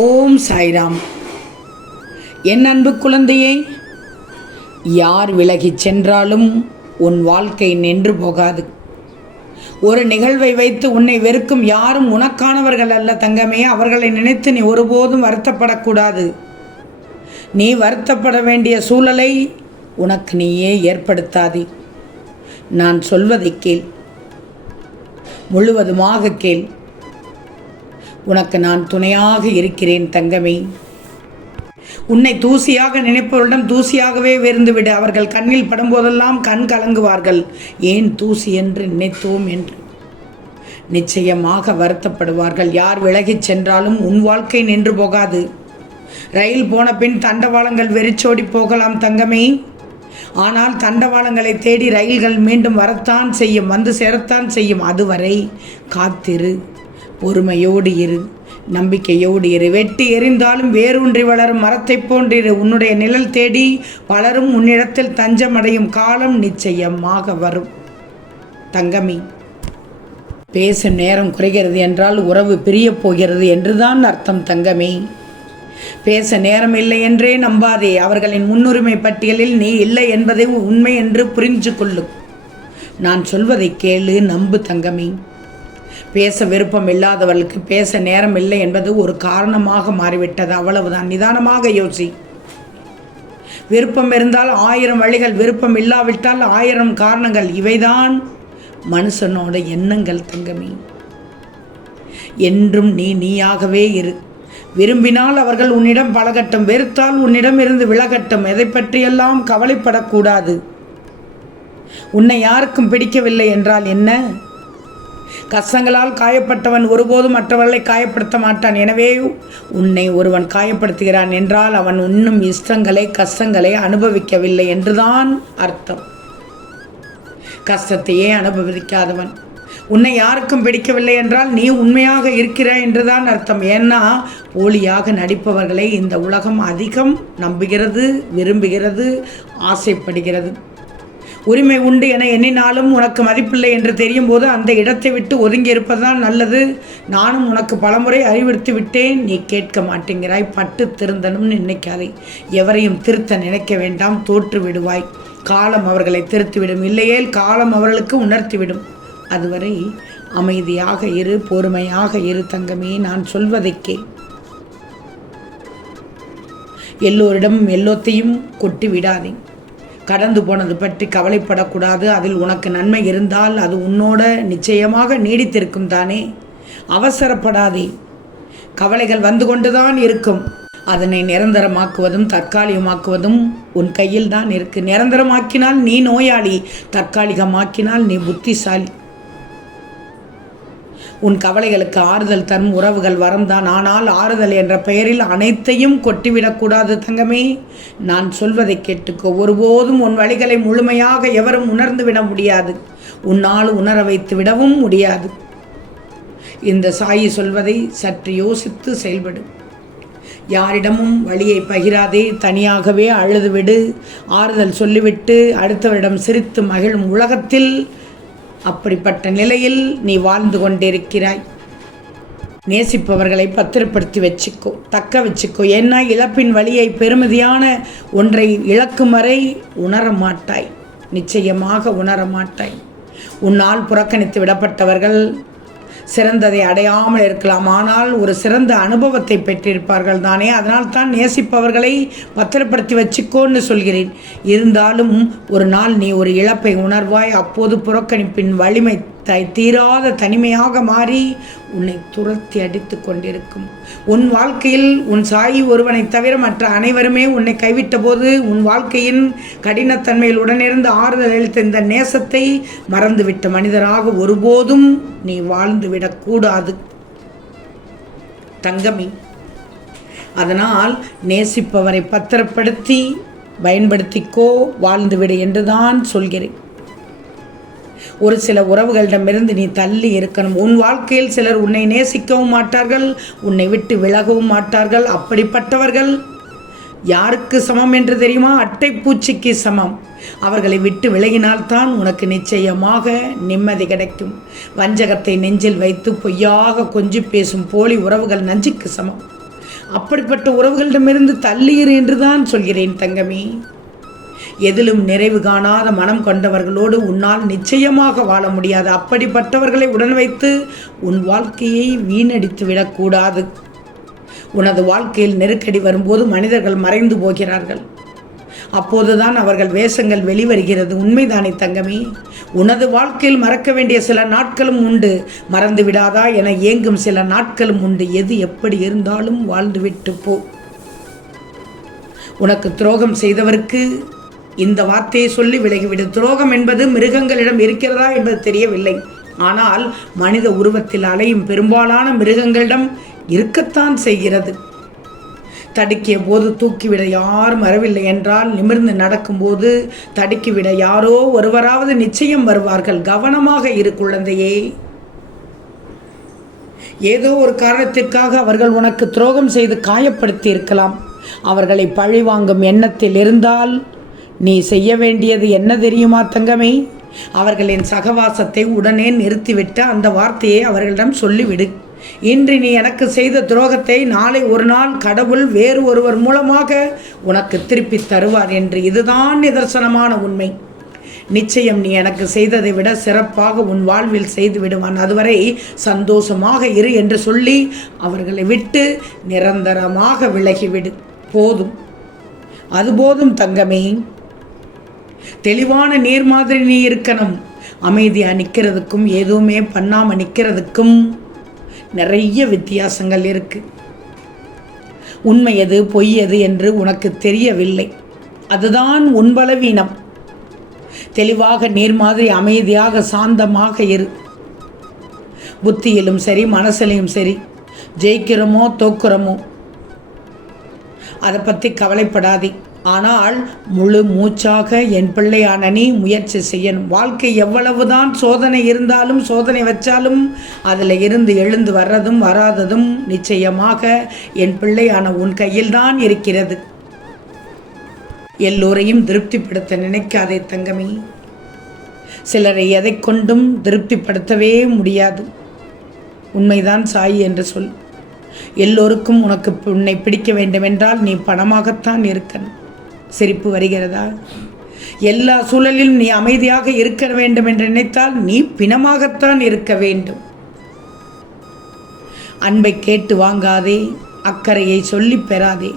ஓம் சாய்ராம். என் அன்பு குழந்தையே, யார் விலகிச் சென்றாலும் உன் வாழ்க்கை நின்று போகாது. ஒரு நிகழ்வை வைத்து உன்னை வெறுக்கும் யாரும் உனக்கானவர்கள் அல்ல தங்கமே. அவர்களை நினைத்து நீ ஒருபோதும் வருத்தப்படக்கூடாது. நீ வருத்தப்பட வேண்டிய சூழலை உனக்கு நீயே ஏற்படுத்தாதே. நான் சொல்வதை கேள், முழுவதுமாக கேள். உனக்கு நான் துணையாக இருக்கிறேன் தங்கமே. உன்னை தூசியாக நினைப்பவரிடம் தூசியாகவே விருந்துவிடு. அவர்கள் கண்ணில் படும்போதெல்லாம் கண் கலங்குவார்கள். ஏன் தூசி என்று நினைத்தோம் என்று நிச்சயமாக வருத்தப்படுவார்கள். யார் விலகிச் சென்றாலும் உன் வாழ்க்கை நின்று போகாது. ரயில் போன பின் தண்டவாளங்கள் வெறிச்சோடி போகலாம் தங்கமே. ஆனால் தண்டவாளங்களை தேடி ரயில்கள் மீண்டும் வரத்தான் செய்யும், வந்து சேரத்தான் செய்யும். அதுவரை காத்திரு, பொறுமையோடு இரு, நம்பிக்கையோடு இரு. வெட்டி எறிந்தாலும் வேரூன்றி வளரும் மரத்தை போன்றிரு. உன்னுடைய நிழல் தேடி பலரும் உன்னிடத்தில் தஞ்சமடையும் காலம் நிச்சயமாக வரும் தங்கமி. பேசும் நேரம் குறைகிறது என்றால் உறவு பிரியப் போகிறது என்றுதான் அர்த்தம் தங்கமே. பேச நேரம் இல்லை என்றே நம்பாதே. அவர்களின் முன்னுரிமை பட்டியலில் நீ இல்லை என்பதை உண்மை என்று புரிஞ்சு கொள்ளும். நான் சொல்வதை கேளு, நம்பு தங்கமே. பேச விருப்பம் இல்லாதவர்களுக்கு பேச நேரம் இல்லை என்பது ஒரு காரணமாக மாறிவிட்டது, அவ்வளவுதான். நிதானமாக யோசி. விருப்பம் இருந்தால் 1000 வழிகள், விருப்பம் இல்லாவிட்டால் 1000 காரணங்கள். இவைதான் மனுஷனோட எண்ணங்கள் தங்கமே. என்றும் நீ நீயாகவே இரு. விரும்பினால் அவர்கள் உன்னிடம் பழகட்டும், வெறுத்தால் உன்னிடம் இருந்து விலகட்டும். எதை பற்றியெல்லாம் கவலைப்படக்கூடாது. உன்னை யாருக்கும் பிடிக்கவில்லை என்றால் என்ன? கஷ்டங்களால் காயப்பட்டவன் ஒருபோதும் மற்றவர்களை காயப்படுத்த மாட்டான். எனவே உன்னை ஒருவன் காயப்படுத்துகிறான் என்றால் அவன் இன்னும் இஷ்டங்களை கஷ்டங்களை அனுபவிக்கவில்லை என்றுதான் அர்த்தம். கஷ்டத்தையே அனுபவிக்காதவன். உன்னை யாருக்கும் பிடிக்கவில்லை என்றால் நீ உண்மையாக இருக்கிறாய் என்றுதான் அர்த்தம். ஏன்னா போலியாக நடிப்பவர்களை இந்த உலகம் அதிகம் நம்புகிறது, விரும்புகிறது, ஆசைப்படுகிறது. உரிமை உண்டு என எண்ணினாலும் உனக்கு மதிப்பில்லை என்று தெரியும் போது அந்த இடத்தை விட்டு ஒதுங்கி இருப்பதுதான் நல்லது. நானும் உனக்கு பலமுறை அறிவுறுத்தி விட்டேன், நீ கேட்க மாட்டேங்கிறாய். பட்டு திருந்தனும்னு நினைக்காதே. எவரையும் திருத்த நினைக்க வேண்டாம், தோற்று விடுவாய். காலம் அவர்களை திருத்திவிடும், இல்லையேல் காலம் அவர்களுக்கு உணர்த்திவிடும். அதுவரை அமைதியாக இரு, பொறுமையாக இரு தங்கமே. நான் சொல்வதை கேள். எல்லோரிடமும் எல்லோத்தையும் கொட்டி விடாதே. கடந்து போனது பற்றி கவலைப்படக்கூடாது. அதில் உனக்கு நன்மை இருந்தால் அது உன்னோட நிச்சயமாக நீடித்திருக்கும் தானே. அவசரப்படாதே. கவலைகள் வந்து கொண்டுதான் இருக்கும். அதனை நிரந்தரமாக்குவதும் தற்காலிகமாக்குவதும் உன் கையில் தான் இருக்கு. நிரந்தரமாக்கினால் நீ நோயாளி, தற்காலிகமாக்கினால் நீ புத்திசாலி. உன் கவலைகளுக்கு ஆறுதல் தரும் உறவுகள் வரம்தான். ஆனால் ஆறுதல் என்ற பெயரில் அனைத்தையும் கொட்டிவிடக்கூடாது தங்கமே. நான் சொல்வதை கேட்டுக்கோ. ஒருபோதும் உன் வழிகளை முழுமையாக எவரும் உணர்ந்து விட முடியாது. உன்னால் உணர வைத்து விடவும் முடியாது. இந்த சாயி சொல்வதை சற்று யோசித்து செயல்படு. யாரிடமும் வழியை பகிராதே. தனியாகவே அழுதுவிடு. ஆறுதல் சொல்லிவிட்டு அடுத்தவரிடம் சிரித்து மகிழும் உலகத்தில் அப்படிப்பட்ட நிலையில் நீ வாழ்ந்து கொண்டிருக்கிறாய். நேசிப்பவர்களை பத்திரப்படுத்தி வச்சுக்கோ, தக்க வச்சுக்கோ. ஏன்னா இழப்பின் வழியை, பெருமதியான ஒன்றை இழக்கும் வரை உணர மாட்டாய். நிச்சயமாக உணர மாட்டாய். உன்னால் புறக்கணித்து விடப்பட்டவர்கள் சிறந்ததை அடையாமல் இருக்கலாம், ஆனால் ஒரு சிறந்த அனுபவத்தை பெற்றிருப்பார்கள் தானே. அதனால் தான் நேசிப்பவர்களை பத்திரப்படுத்தி வச்சுக்கோன்னு சொல்கிறேன். இருந்தாலும் ஒரு நாள் நீ ஒரு இழப்பை உணர்வாய். அப்போது புறக்கணிப்பின் வலிமை தீராத தனிமையாக மாறி உன்னை துரத்தி அடித்து கொண்டிருக்கும். உன் வாழ்க்கையில் உன் சாயி ஒருவனை தவிர மற்ற அனைவருமே உன்னை கைவிட்ட போது உன் வாழ்க்கையின் கடினத்தன்மையில் உடனிருந்து ஆறுதல் அளித்த இந்த நேசத்தை மறந்துவிட்ட மனிதராக ஒருபோதும் நீ வாழ்ந்து விடக்கூடாது தங்கமி. அதனால் நேசிப்பவரை பத்திரப்படுத்தி பயன்படுத்திக்கோ, வாழ்ந்துவிடு என்றுதான் சொல்கிறேன். ஒரு சில உறவுகளிடமிருந்து நீ தள்ளி இருக்கணும். உன் வாழ்க்கையில் சிலர் உன்னை நேசிக்கவும் மாட்டார்கள், உன்னை விட்டு விலகவும் மாட்டார்கள். அப்படிப்பட்டவர்கள் யாருக்கு சமம் என்று தெரியுமா? அட்டைப்பூச்சிக்கு சமம். அவர்களை விட்டு விலகினால்தான் உனக்கு நிச்சயமாக நிம்மதி கிடைக்கும். வஞ்சகத்தை நெஞ்சில் வைத்து பொய்யாக கொஞ்சி பேசும் போலி உறவுகள் நஞ்சுக்கு சமம். அப்படிப்பட்ட உறவுகளிடமிருந்து தள்ளியிரு என்றுதான் சொல்கிறேன் தங்கமே. எதிலும் நிறைவு காணாத மனம் கொண்டவர்களோடு உன்னால் நிச்சயமாக வாழ முடியாது. அப்படிப்பட்டவர்களை உடன் வைத்து உன் வாழ்க்கையை வீணடித்து விடக்கூடாது. உனது வாழ்க்கையில் நெருக்கடி வரும்போது மனிதர்கள் மறைந்து போகிறார்கள். அப்போதுதான் அவர்கள் வேஷங்கள் வெளிவருகிறது. உண்மைதானே தங்கமே? உனது வாழ்க்கையில் மறக்க வேண்டிய சில நாட்களும் உண்டு. மறந்து விடாதா என ஏங்கும் சில நாட்களும் உண்டு. எது எப்படி இருந்தாலும் வாழ்ந்துவிட்டு போ. உனக்கு துரோகம் செய்தவருக்கு இந்த வார்த்தையை சொல்லி விலகிவிடு. துரோகம் என்பது மிருகங்களிடம் இருக்கிறதா என்பது தெரியவில்லை. ஆனால் மனித உருவத்தில் அலையும் பெரும்பாலான மிருகங்களிடம் இருக்கத்தான் செய்கிறது. தடுக்கிய போது தூக்கிவிட யாரும் வரவில்லை என்றால் நிமிர்ந்து நடக்கும்போது தடுக்கிவிட யாரோ ஒருவராவது நிச்சயம் வருவார்கள். கவனமாக இரு குழந்தையே. ஏதோ ஒரு காரணத்திற்காக அவர்கள் உனக்கு துரோகம் செய்து காயப்படுத்தி இருக்கலாம். அவர்களை பழிவாங்கும் எண்ணத்தில் இருந்தால் நீ செய்ய வேண்டியது என்ன தெரியுமா தங்கமே? அவர்களின் சகவாசத்தை உடனே நிறுத்திவிட்டு அந்த வார்த்தையை அவர்களிடம் சொல்லிவிடு. இன்று நீ எனக்கு செய்த துரோகத்தை நாளை ஒரு நாள் கடவுள் வேறு ஒருவர் மூலமாக உனக்கு திருப்பி தருவார் என்று. இதுதான் நிதர்சனமான உண்மை. நிச்சயம் நீ எனக்கு செய்ததை விட சிறப்பாக உன் வாழ்வில் செய்து விடுவான். அதுவரை சந்தோஷமாக இரு என்று சொல்லி அவர்களை விட்டு நிரந்தரமாக விலகிவிடு. போதும், அது போதும் தங்கமே. தெளிவான நீர் மாதிரி நீ இருக்கணும். அமைதியாக நிற்கிறதுக்கும் எதுவுமே பண்ணாமல் நிற்கிறதுக்கும் நிறைய வித்தியாசங்கள் இருக்குது. உண்மை எது பொய் எது என்று உனக்கு தெரியவில்லை. அதுதான் உன் பலவீனம். தெளிவாக நீர் மாதிரி அமைதியாக சாந்தமாக இரு. புத்தியிலும் சரி மனசிலையும் சரி, ஜெயிக்கிறோமோ தோக்குறோமோ அதை பற்றி கவலைப்படாதே. ஆனால் முழு மூச்சாக என் பிள்ளையான நீ முயற்சி செய்யணும். வாழ்க்கை எவ்வளவுதான் சோதனை இருந்தாலும் சோதனை வச்சாலும் அதில் இருந்து எழுந்து வர்றதும் வராததும் நிச்சயமாக என் பிள்ளையான உன் கையில்தான் இருக்கிறது. எல்லோரையும் திருப்திப்படுத்த நினைக்காதே தங்கமே. சிலரை எதை கொண்டும் திருப்திப்படுத்தவே முடியாது. உண்மைதான் சாயி என்று சொல். எல்லோருக்கும் உன்னை பிடிக்க வேண்டுமென்றால் நீ பணமாகத்தான் இருக்கணும். சிரிப்பு வருகிறதா? எல்லா சூழலிலும் நீ அமைதியாக இருக்க வேண்டும் என்று நினைத்தால் நீ பிணமாகத்தான் இருக்க வேண்டும். அன்பை கேட்டு வாங்காதே, அக்கறையை சொல்லி பெறாதே,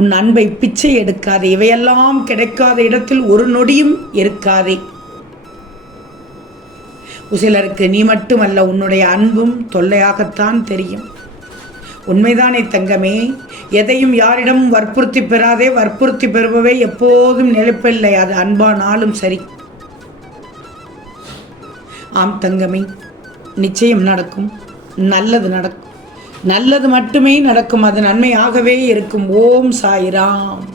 உன் அன்பை பிச்சை எடுக்காதே, இவையெல்லாம் கிடைக்காத இடத்தில் ஒரு நொடியும் இருக்காதே. சிலருக்கு நீ மட்டுமல்ல, உன்னுடைய அன்பும் தொல்லையாகத்தான் தெரியும். உண்மைதானே தங்கமே? எதையும் யாரிடமும் வற்புறுத்தி பெறாதே. வற்புறுத்தி பெறுபவை எப்போதும் நிலைப்பில்லை. அது அன்பானாலும் சரி. ஆம் தங்கமே, நிச்சயம் நடக்கும். நல்லது நடக்கும். நல்லது மட்டுமே நடக்கும். அது நன்மையாகவே இருக்கும். ஓம் சாய்ராம்.